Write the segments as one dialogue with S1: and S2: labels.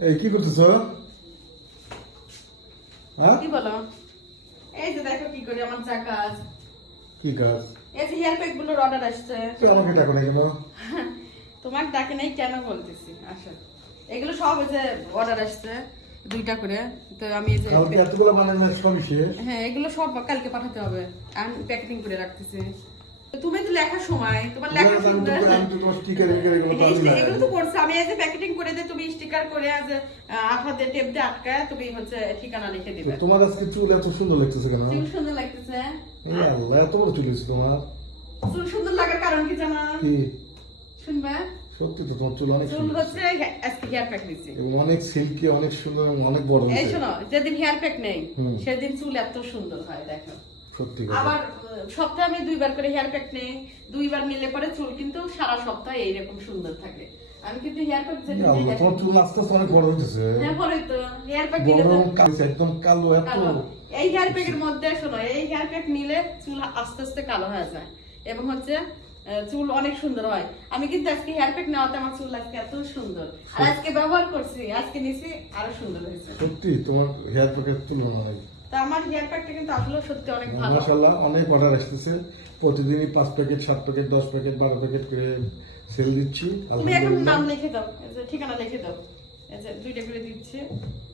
S1: এই কি করতেছ? হ্যাঁ?
S2: কি বলো? এই যে দেখো কি করি আমার যা কাজ।
S1: কি কাজ?
S2: এই যে হেয়ার প্যাকগুলোর অর্ডার আসছে।
S1: তুই আমাকে ডাকো না কেন?
S2: তোমার ডাকে নাই কেন বলতেছি? আসো। এগুলো সব যে অর্ডার আসছে দুইটা করে। তো আমি এই যে
S1: কালকে এতগুলো বানান না শেষ।
S2: হ্যাঁ এগুলো সব কালকে পাঠাতে হবে। আমি প্যাকেটিং করে রাখতেছি। তুমি তো লেখার সময় তোমার লেখা সুন্দর।
S1: এগুলো
S2: তো করছে। আমি যে প্যাকেটিং করে দিয়ে তুমি স্টিকার করে আজ টেপ দিয়ে আটকায় তুমি হচ্ছে ঠিকানা লিখে দিবে।
S1: তোমার আজকে চুল এত সুন্দর লাগতেছে কেন?
S2: চুল সুন্দর লাগতেছে।
S1: এই আল্লাহ এত বড় চুল হয়েছে তোমার।
S2: চুল সুন্দর লাগার কারণ কি জানো?
S1: কি?
S2: শুনবে?
S1: সত্যি তো তোমার চুল অনেক
S2: চুল হচ্ছে আজকে হেয়ার প্যাক
S1: এবং অনেক সিল্কি অনেক সুন্দর অনেক বড়
S2: এই শোনো যেদিন হেয়ার প্যাক নেই সেদিন চুল এত সুন্দর হয় দেখো। আবার সপ্তাহে আমি দুইবার করে হেয়ার প্যাক নেই দুইবার নিলে পরে চুল কিন্তু সারা সপ্তাহে এইরকম সুন্দর থাকে। আমি কিন্তু হেয়ার প্যাক যেদিন
S1: এই
S2: নেই,
S1: আল্লাহ, তোমার চুল আস্তে আস্তে অনেক বড় হইতেছে।
S2: হ্যাঁ পরে তো হেয়ার প্যাক নিলে
S1: বড়
S2: তো
S1: এবং কালো একদম কালো এত
S2: এই হেয়ার প্যাকের মধ্যে শোনো এই হেয়ার প্যাক নিলে চুল আস্তে আস্তে কালো হয়ে যায়। এবং হচ্ছে চুল অনেক সুন্দর হয়। আমি কিন্তু আজকে হেয়ার প্যাক নেওয়াতে আমার চুল আজকে এত সুন্দর। আর আজকে ব্যবহার করছি আজকে নিছি আরও সুন্দর হয়েছে।
S1: সত্যি তোমার হেয়ার প্যাকের তুলনা নাই
S2: তা আমার হেয়ার প্যাকটা কিন্তু আসলে সত্যি অনেক ভালো।
S1: মাশাল্লাহ অনেক অর্ডার আসতেছে। প্রতিদিনই পাঁচ প্যাকেট সাত প্যাকেট দশ প্যাকেট বারো প্যাকেট করে সেল দিচ্ছি।
S2: তুমি এখন নাম লিখে দাও। এই যে ঠিকানা লিখে দাও। এই যে দুইটা করে দিচ্ছে।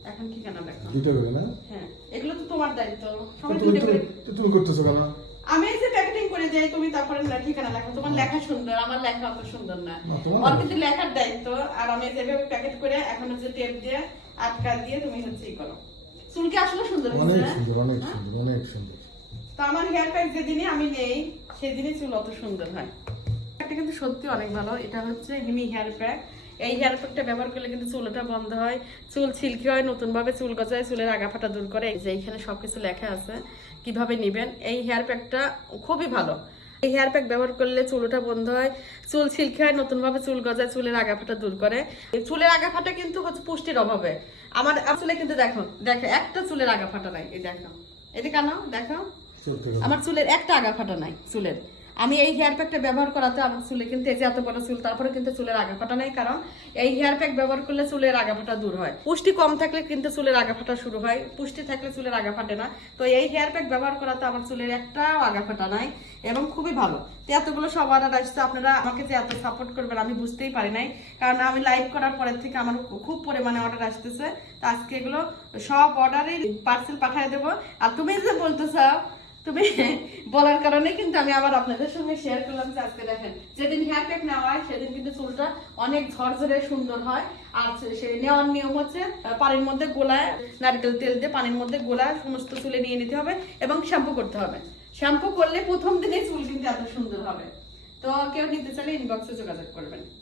S2: এখন ঠিকানা লেখো
S1: দুইটা করে না?
S2: হ্যাঁ এগুলো তো তোমার দায়িত্ব। সবাই দুইটা করে
S1: তুমি- তুমি করতেছো কেন?
S2: আমি এই যে প্যাকেটিং করে যাই তুমি তারপরে ঠিকানা লেখো তোমার লেখা সুন্দর আমার লেখা অত সুন্দর না। ওর কিন্তু লেখার দায়িত্ব। আর আমি যেভাবে প্যাকেট করে এখন হচ্ছে টেপ দিয়ে আটকা দিয়ে তুমি হচ্ছে ই করো। চুলকে আসলে সুন্দর
S1: অনেক সুন্দর অনেক
S2: হ্যাঁ?
S1: সুন্দর অনেক সুন্দর।
S2: তো আমার হেয়ার প্যাক যেদিনই আমি নেই সেদিনই চুল অত সুন্দর হয়। এটা কিন্তু সত্যি অনেক ভালো এটা হচ্ছে হিমি হেয়ার প্যাক এই হেয়ার প্যাকটা ব্যবহার করলে কিন্তু চুলটা বন্ধ হয় চুল সিল্কি হয় নতুন ভাবে চুল গজায় চুলের আগা ফাটা দূর করে। যে এইখানে সবকিছু লেখা আছে কীভাবে নেবেন? এই হেয়ার প্যাকটা খুবই ভালো। এই হেয়ার প্যাক ব্যবহার করলে চুল ওঠা বন্ধ হয় চুল সিল্কি হয় নতুন ভাবে চুল গজায় চুলের আগাফাটা দূর করে। চুলের আগাফাটা কিন্তু হচ্ছে পুষ্টির অভাবে। আমার আসলে কিন্তু দেখো দেখো একটা চুলের আগা ফাটা নাই এই দেখো। এটা কেন দেখো। আমার চুলের একটা আগাফাটা নাই চুলের। আমি এই হেয়ার প্যাকটা ব্যবহার করাতে আমার চুলে কিন্তু এই যে এত বড় চুল, তারপরে কিন্তু চুলের আগা ফাটা নাই, কারণ এই হেয়ার প্যাক ব্যবহার করলে চুলের আগা ফাটা দূর হয়। পুষ্টি কম থাকলে কিন্তু চুলের আগা ফাটা শুরু হয়, পুষ্টি থাকলে চুলের আগা ফাটে না। তো এই হেয়ার প্যাক ব্যবহার করাতে আমার চুলের একটাও আগা ফাটা নাই, এবং খুবই ভালো। তো এতগুলো সব অর্ডার আসছে, আপনারা আমাকে যে এত সাপোর্ট করবেন আমি বুঝতেই পারি নাই, কারণ আমি লাইভ করার পরের থেকে আমার খুব পরিমাণে অর্ডার আসতেছে। তো আজকে এগুলো সব অর্ডারই পার্সেল পাঠিয়ে দেবো। আর তুমি যে বলতেছো তুমি বলার কারণে কিন্তু আমি আবার আপনাদের সঙ্গে শেয়ার করলাম যে আজকে দেখেন, যেদিন হেয়ার প্যাক নেওয়া হয়, সেদিন কিন্তু চুলটা অনেক ঝরঝরে সুন্দর হয়। আর সে- সে নেওয়ার নিয়ম হচ্ছে পানির মধ্যে গোলায়, নারকেল তেল দিয়ে পানির মধ্যে গোলায় সমস্ত চুলে নিয়ে নিতে হবে এবং শ্যাম্পু করতে হবে। শ্যাম্পু করলে প্রথম দিনে চুল কিন্তু এত সুন্দর হবে। তো কেউ নিতে চাইলে ইনবক্সে যোগাযোগ করবেন।